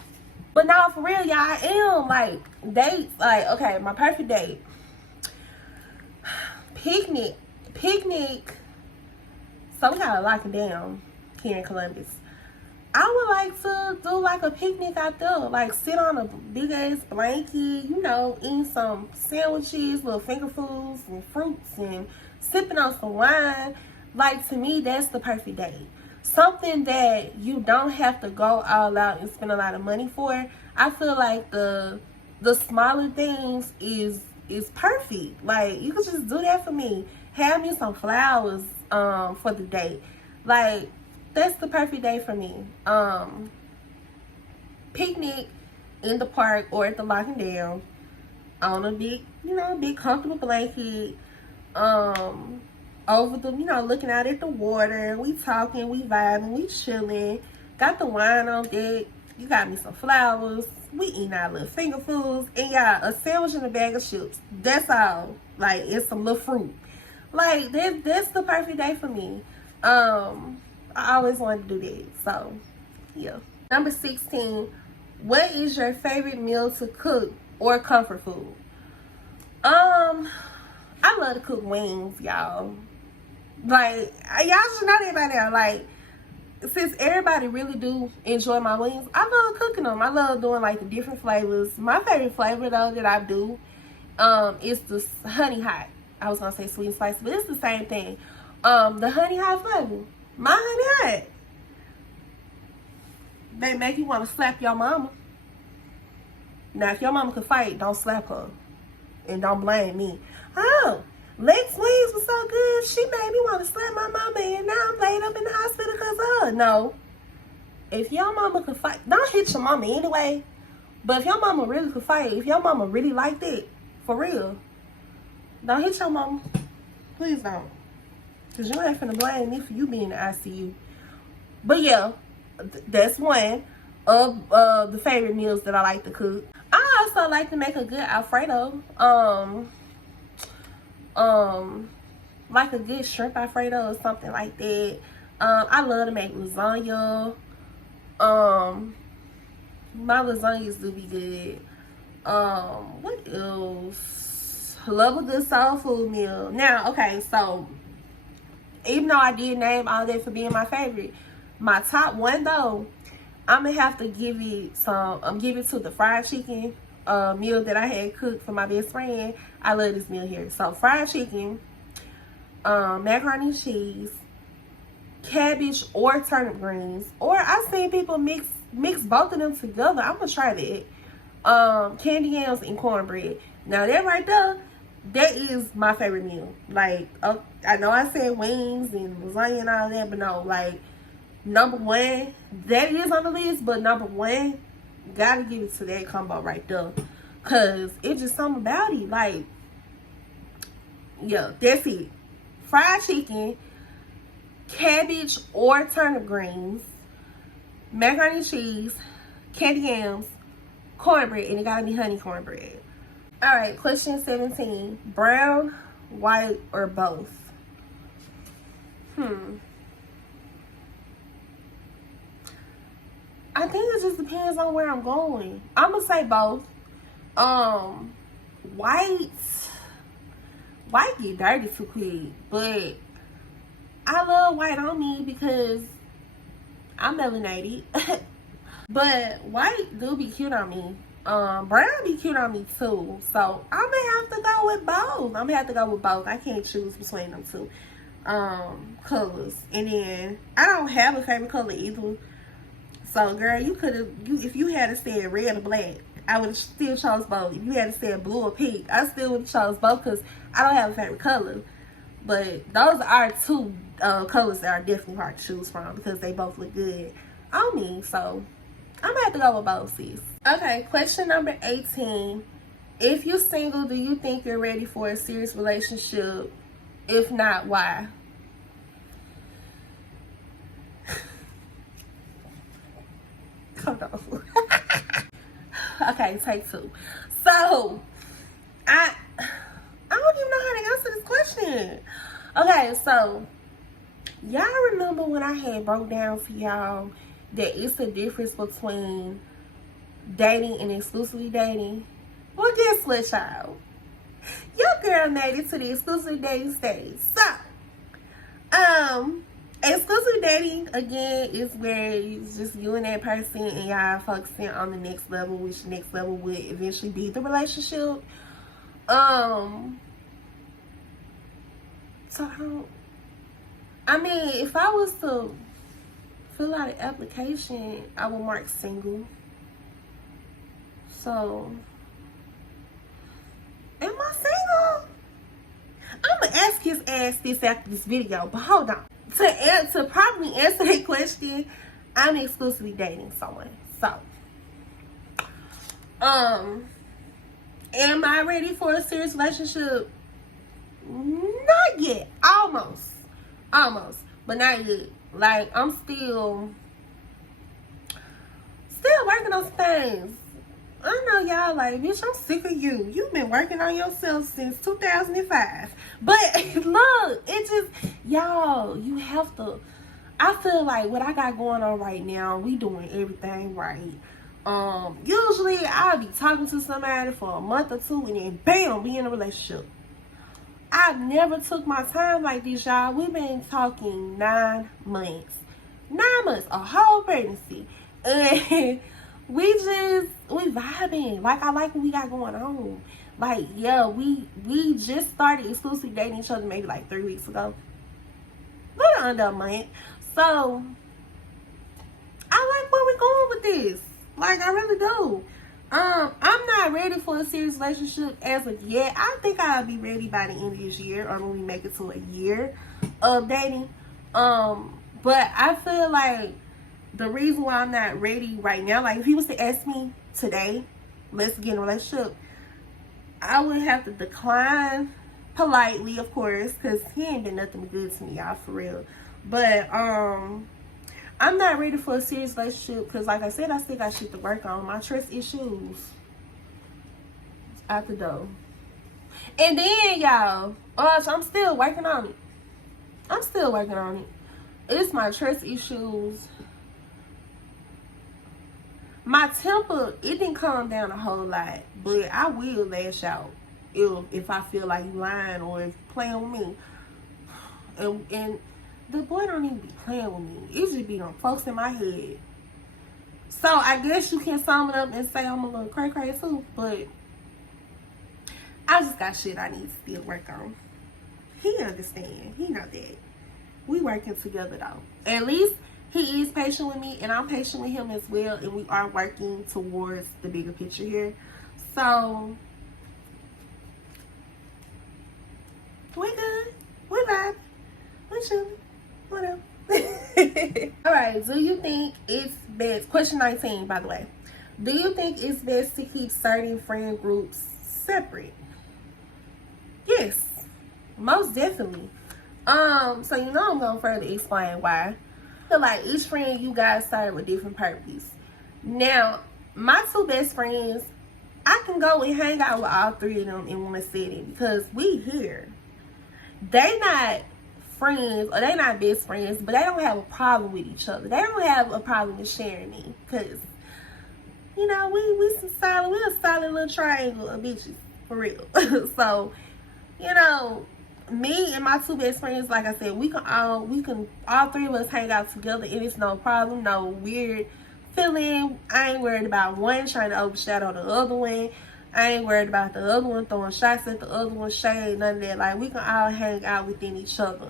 But no, for real, y'all, I am. Like, dates, like, okay, my perfect date. Picnic. So we gotta lock it down here in Columbus. I would like to do like a picnic out there. Like, sit on a big ass blanket, you know, eating some sandwiches, little finger foods and fruits, and sipping on some wine. Like, to me, that's the perfect date. Something that you don't have to go all out and spend a lot of money for. I feel like the smaller things is perfect. Like, you could just do that for me. Have me some flowers for the date. Like, that's the perfect day for me. Picnic in the park or at the locking down on a big, big comfortable blanket, over the, looking out at the water. We talking, we vibing, we chilling. Got the wine on deck. You got me some flowers. We eating our little finger foods. And y'all, a sandwich and a bag of chips. That's all. Like, it's some little fruit. Like, that's the perfect day for me. I always wanted to do that. So, yeah. Number 16. What is your favorite meal to cook or comfort food? I love to cook wings, y'all. Like, y'all should know that by now. Like, since everybody really do enjoy my wings, I love cooking them. I love doing like the different flavors. My favorite flavor though that I do is the honey hot. I was gonna say sweet and spicy, but it's the same thing. The honey hot flavor. My honey hot. They make you want to slap your mama. Now, if your mama could fight, don't slap her. And don't blame me. Oh, Lex wings was so good, she made me want to slap my mama, and now I'm laid up in the hospital because of her. No. If your mama could fight, don't hit your mama anyway. But if your mama really could fight, if your mama really liked it, for real, don't hit your mama. Please don't. Because you ain't finna blame me for you being in the ICU. But yeah, that's one of the favorite meals that I like to cook. I also like to make a good Alfredo. Like a good shrimp Alfredo or something like that. I love to make lasagna. My lasagnas do be good. What else? Love a good soul food meal. Now, okay, so even though I did name all that for being my favorite, my top one though, I'm gonna have to give it to the fried chicken meal that I had cooked for my best friend. I love this meal here. So fried chicken, macaroni and cheese, cabbage or turnip greens, or I've seen people mix both of them together. I'm gonna try that. Candy yams and cornbread. Now that right there, that is my favorite meal. Like, I know I said wings and lasagna and all that, but no, like, number one, that is on the list, but number one, gotta give it to that combo right there. Cause it's just something about it. Like, yeah, that's it. Fried chicken, cabbage or turnip greens, macaroni and cheese, candy yams, cornbread, and it gotta be honey cornbread. Alright, question 17. Brown, white, or both? I think it just depends on where I'm going. I'm gonna say both. White get dirty too quick, but I love white on me because I'm melanated. But white do be cute on me. Brown be cute on me too. So I'm gonna have to go with both. I can't choose between them two colors. And then I don't have a favorite color either. So girl, if you had said red or black, I would have still chose both. If you had said blue or pink, I still would have chose both because I don't have a favorite color. But those are two colors that are definitely hard to choose from because they both look good on me. So I'm gonna have to go with both, sis. Okay, question number 18. If you're single, do you think you're ready for a serious relationship? If not, why? Hold on. Okay, take two. So, I don't even know how to answer this question. Okay, so y'all remember when I had broke down for y'all that it's a difference between dating and exclusively dating? Well, guess what, y'all? Your girl made it to the exclusive dating stage. So, exclusive dating, again, is where it's just you and that person and y'all focusing on the next level, which the next level would eventually be the relationship. So I mean, if I was to fill out an application, I would mark single. So, am I single? I'm gonna ask his ass this after this video, but hold on. To properly answer that question, I'm exclusively dating someone. So, Am I ready for a serious relationship? Not yet. Almost, but not yet. Like, I'm still working on some things. I know y'all like, bitch, I'm sick of you. You've been working on yourself since 2005. But look, it just, y'all, you have to, I feel like what I got going on right now, we doing everything right. Usually I'll be talking to somebody for a month or two and then bam, we in a relationship. I've never took my time like this, y'all. We've been talking 9 months. 9 months, a whole pregnancy. And we vibing. Like, I like what we got going on. Like, yeah, we just started exclusively dating each other maybe like 3 weeks ago. A little under a month. So, I like where we're going with this. Like, I really do. I'm not ready for a serious relationship as of yet. I think I'll be ready by the end of this year, or when we make it to a year of dating. But I feel like the reason why I'm not ready right now, like if he was to ask me today, let's get in a relationship, I would have to decline politely, of course, because he ain't been nothing good to me, y'all, for real. But I'm not ready for a serious relationship because, like I said, I still got shit to work on. My trust issues out the door. And then, y'all, I'm still working on it. It's my trust issues. My temper, it didn't calm down a whole lot, but I will lash out if I feel like you lying or if you're playing with me. And the boy don't even be playing with me. It just be on folks in my head. So I guess you can sum it up and say I'm a little cray too, but I just got shit I need to still work on. He understand. He know that. We working together though. At least he is patient with me and I'm patient with him as well, and we are working towards the bigger picture here. So we good. We vibe. We chilling. Whatever. Alright, do you think it's best, question 19 by the way, do you think it's best to keep certain friend groups separate? Yes, most definitely. So you know I'm gonna further explain why. I feel like each friend you guys started with different purpose. Now, my 2 best friends, I can go and hang out with all 3 of them in one setting because we here. They not friends or they not best friends, but they don't have a problem with each other. They don't have a problem with sharing me because, you know, we a solid little triangle of bitches for real. So, you know, me and my 2 best friends, like I said, we can all 3 of us hang out together and it's no problem, no weird feeling. I ain't worried about one trying to overshadow the other one. I ain't worried about the other one throwing shots at the other one, shade, none of that. Like, we can all hang out within each other.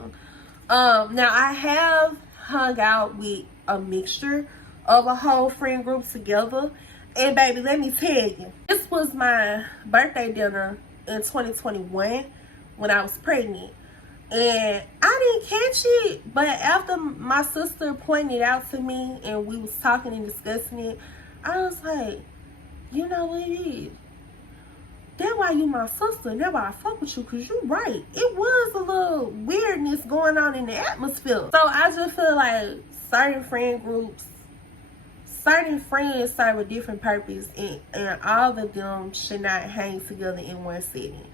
Now, I have hung out with a mixture of a whole friend group together. And, baby, let me tell you, this was my birthday dinner in 2021 when I was pregnant. And I didn't catch it, but after my sister pointed it out to me and we was talking and discussing it, I was like, you know what it is? That's why you my sister. That's why I fuck with you, because you right. It was a little weirdness going on in the atmosphere. So I just feel like certain friend groups, certain friends serve a different purpose, and all of them should not hang together in one setting.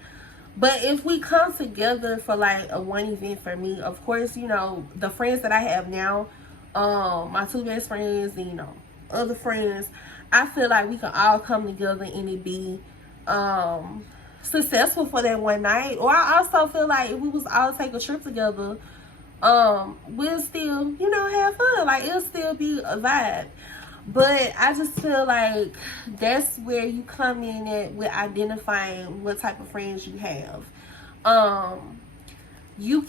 But if we come together for like a one event for me, of course, you know, the friends that I have now, my 2 best friends and, you know, other friends, I feel like we can all come together and it be successful for that one night. Or I also feel like if we was all take a trip together, we'll still, you know, have fun. Like, it'll still be a vibe. But I just feel like that's where you come in at with identifying what type of friends you have. You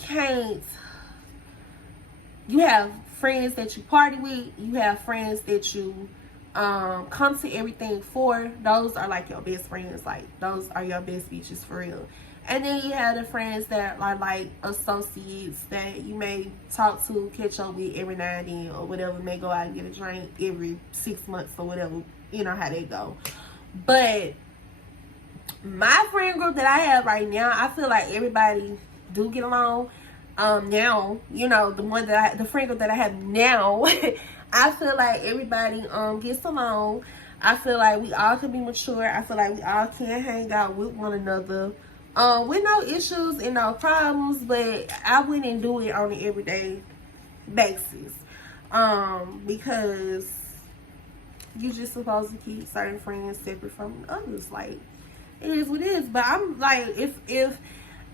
have friends that you party with, you have friends that you come to everything for. Those are like your best friends. Like, those are your best bitches for real. And then you have the friends that are like associates that you may talk to, catch up with every now and then or whatever, may go out and get a drink every 6 months or whatever, you know how they go. But my friend group that I have right now, I feel like everybody do get along. Now, you know, the friend group that I have now, I feel like everybody gets along. I feel like we all can be mature. I feel like we all can hang out with one another. With no issues and no problems, but I wouldn't do it on an everyday basis. Because you just supposed to keep certain friends separate from others. Like, it is what it is. But I'm like, if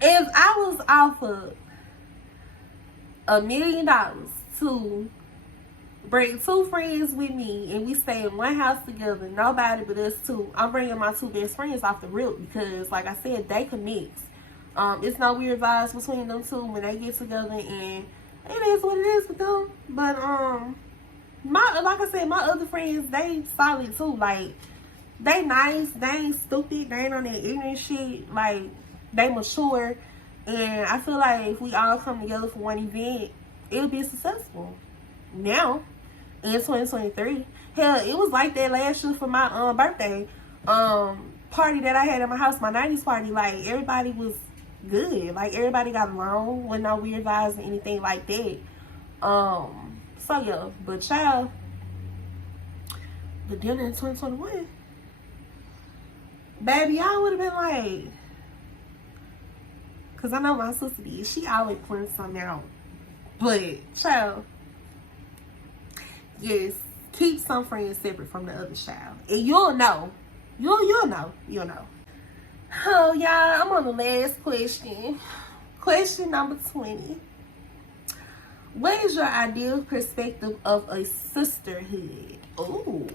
I was offered $1 million to bring 2 friends with me and we stay in one house together, nobody but us 2, I'm bringing my 2 best friends off the rip, because like I said, they can mix. It's no weird vibes between them 2 when they get together, and it is what it is with them. But like I said, my other friends, they solid too. Like, they nice, they ain't stupid, they ain't on that ignorant shit. Like, they mature, and I feel like if we all come together for one event, it'll be successful. Now, in 2023, hell, it was like that last year for my birthday party that I had at my house, my 90s party. Like, everybody was good. Like, everybody got along with no weird vibes or anything like that. So yeah, but child, the dinner in 2021, baby, y'all would have been like, cause I know my sister did. She always points something out. But child, yes, keep some friends separate from the other child, and you'll know. You'll know. Oh, y'all, I'm on the last question. Question number 20. What is your ideal perspective of a sisterhood? Ooh,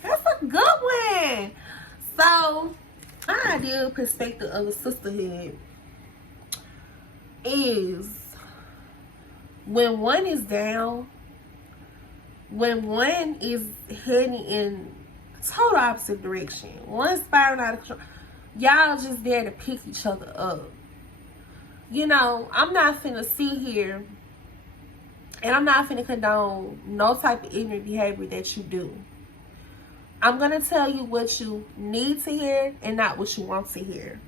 that's a good one. So, my ideal perspective of a sisterhood is when one is down, when one is heading in total opposite direction, one spiraling out of control, y'all just there to pick each other up. You know, I'm not finna sit here and I'm not finna condone no type of ignorant behavior that you do. I'm gonna tell you what you need to hear and not what you want to hear.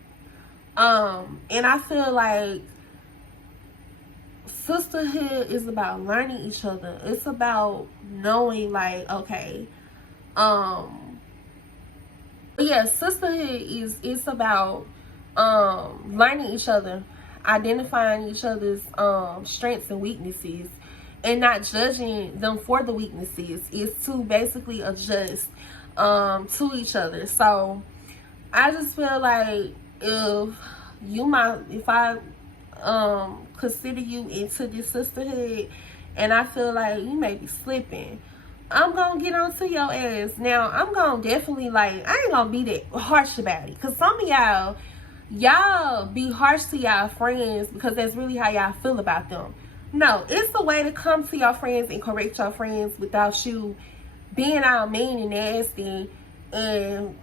And I feel like sisterhood is about learning each other. It's about knowing, like, okay, yeah, sisterhood it's about learning each other, identifying each other's strengths and weaknesses, and not judging them for the weaknesses. Is to basically adjust to each other. So I just feel like if I consider you into this sisterhood and I feel like you may be slipping, I'm gonna get onto your ass. Now, I'm gonna definitely, like, I ain't gonna be that harsh about it, because some of y'all be harsh to y'all friends because that's really how y'all feel about them. No, it's the way to come to your friends and correct your friends without you being all mean and nasty and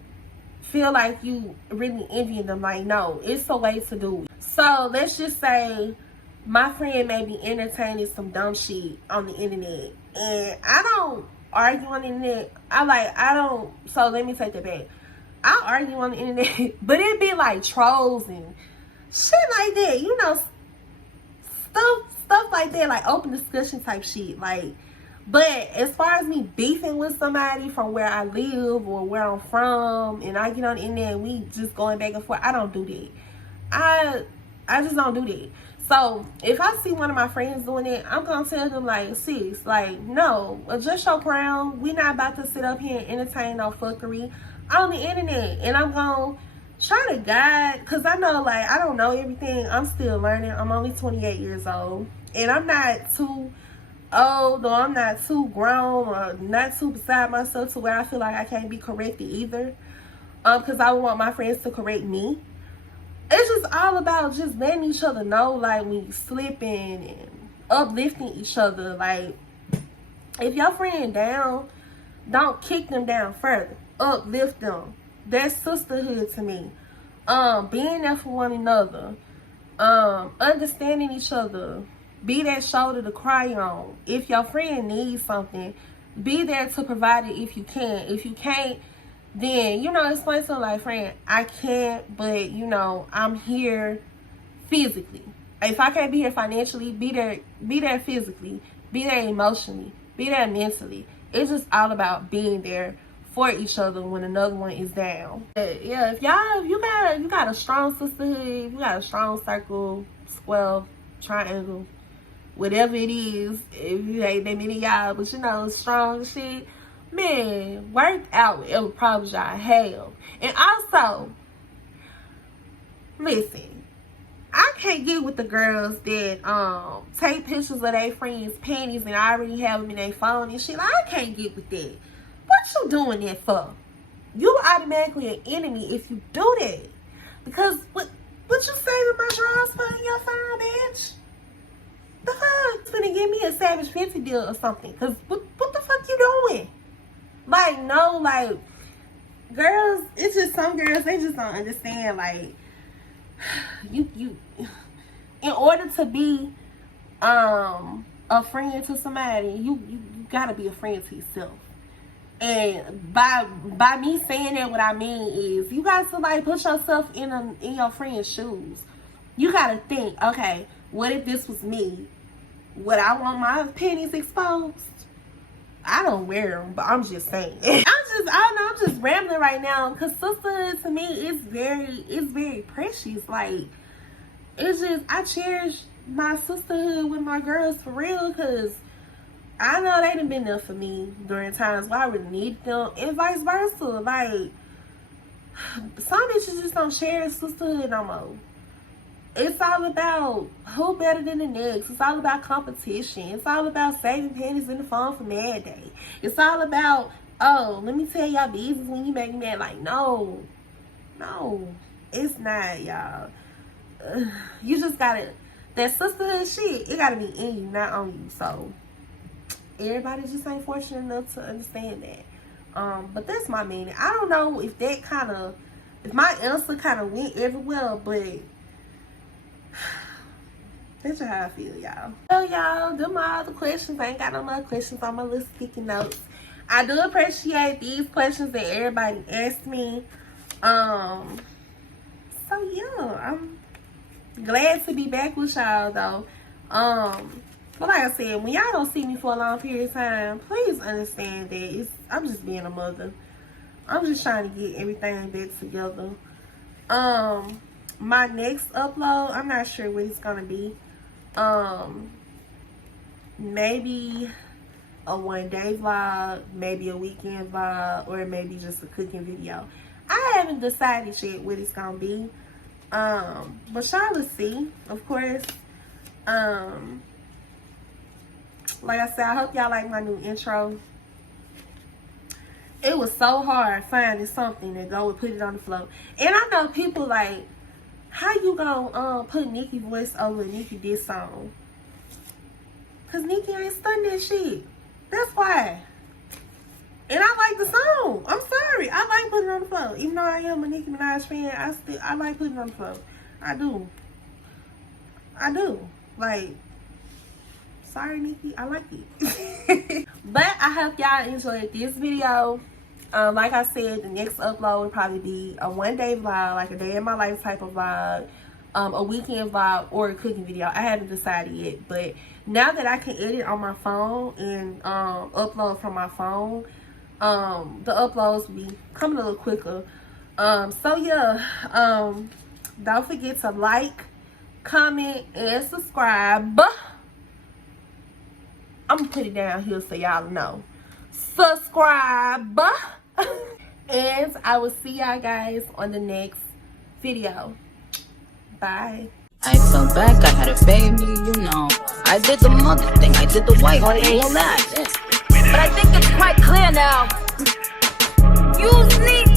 feel like you really envying them. Like, no, it's the way to do it. So let's just say my friend may be entertaining some dumb shit on the internet, and I don't argue on the internet. So let me take that back. I argue on the internet, but it be like trolls and shit like that, you know, stuff like that, like open discussion type shit. Like, but as far as me beefing with somebody from where I live or where I'm from, and I get on the internet and we just going back and forth, I don't do that. I just don't do that. So if I see one of my friends doing it, I'm gonna tell them, like, sis, like, no, adjust your crown. We not about to sit up here and entertain no fuckery on the internet. And I'm gonna try to guide, because I know, like, I don't know everything. I'm still learning. I'm only 28 years old, and I'm not too old, or I'm not too grown, or not too beside myself to where I feel like I can't be corrected either, because I want my friends to correct me. It's just all about just letting each other know, like, when you slipping, and uplifting each other. Like, if your friend down, don't kick them down further. Uplift them. That's sisterhood to me. Being there for one another. Understanding each other. Be that shoulder to cry on. If your friend needs something, be there to provide it if you can. If you can't, then, you know, explain to them like, friend, I can't, but, you know, I'm here physically. If I can't be here financially, be there physically, be there emotionally, be there mentally. It's just all about being there for each other when another one is down. But yeah, if you got a strong sisterhood, you got a strong circle, square, triangle, whatever it is, if you ain't that many y'all, but you know, strong shit, man, work out whatever problems y'all have. And also, listen, I can't get with the girls that take pictures of their friends' panties and already have them in their phone and shit. Like, I can't get with that. What you doing that for? You automatically an enemy if you do that. Because what you saving my drawers for in your phone, bitch? The fuck? It's gonna give me a Savage 50 deal or something. Cause what the fuck you doing? Like, no, like, girls, it's just some girls, they just don't understand, like, you in order to be a friend to somebody, you gotta be a friend to yourself. And by me saying that, what I mean is you got to like put yourself in your friend's shoes. You gotta think, okay, what if this was me? Would I want my panties exposed? I don't wear them, but I'm just saying. I'm just rambling right now because sisterhood to me is very precious. Like, it's just, I cherish my sisterhood with my girls for real, because I know they done been there for me during times where I really need them, and vice versa. Like, some bitches just don't cherish sisterhood no more. It's all about who better than the next. It's all about competition. It's all about saving panties in the phone for Mad Day. It's all about, oh, let me tell y'all business when you make me mad. Like, no, it's not, y'all. You just gotta, that sisterhood shit, it gotta be in you, not on you. So everybody just ain't fortunate enough to understand that. But that's my meaning. I don't know if that if my answer kind of went everywhere, but that's just how I feel, y'all. So, y'all, them are all the questions. I ain't got no more questions on my little sticky notes. I do appreciate these questions that everybody asked me. So, yeah, I'm glad to be back with y'all, though. But like I said, when y'all don't see me for a long period of time, please understand that I'm just being a mother. I'm just trying to get everything back together. My next upload, I'm not sure what it's gonna be. Maybe a one-day vlog, maybe a weekend vlog, or maybe just a cooking video. I haven't decided yet what it's gonna be. But y'all will see, of course. Like I said, I hope y'all like my new intro. It was so hard finding something to go and put it on the floor. And I know people like, how you gonna put Nicki voice over Nicki diss song? Cause Nicki ain't stunned that shit. That's why. And I like the song. I'm sorry. I like putting it on the floor. Even though I am a Nicki Minaj fan, I like putting it on the floor. I do. Like, sorry Nicki, I like it. But I hope y'all enjoyed this video. Like I said, the next upload will probably be a one-day vlog, like a day in my life type of vlog, a weekend vlog, or a cooking video. I haven't decided yet, but now that I can edit on my phone and upload from my phone, the uploads will be coming a little quicker. So yeah, don't forget to like, comment, and subscribe. I'm gonna put it down here so y'all know. Subscribe. And I will see y'all guys on the next video. Bye. I fell back, I had a baby, you know. I did the mother thing, I did the white thing, all that. But I think it's quite clear now. You need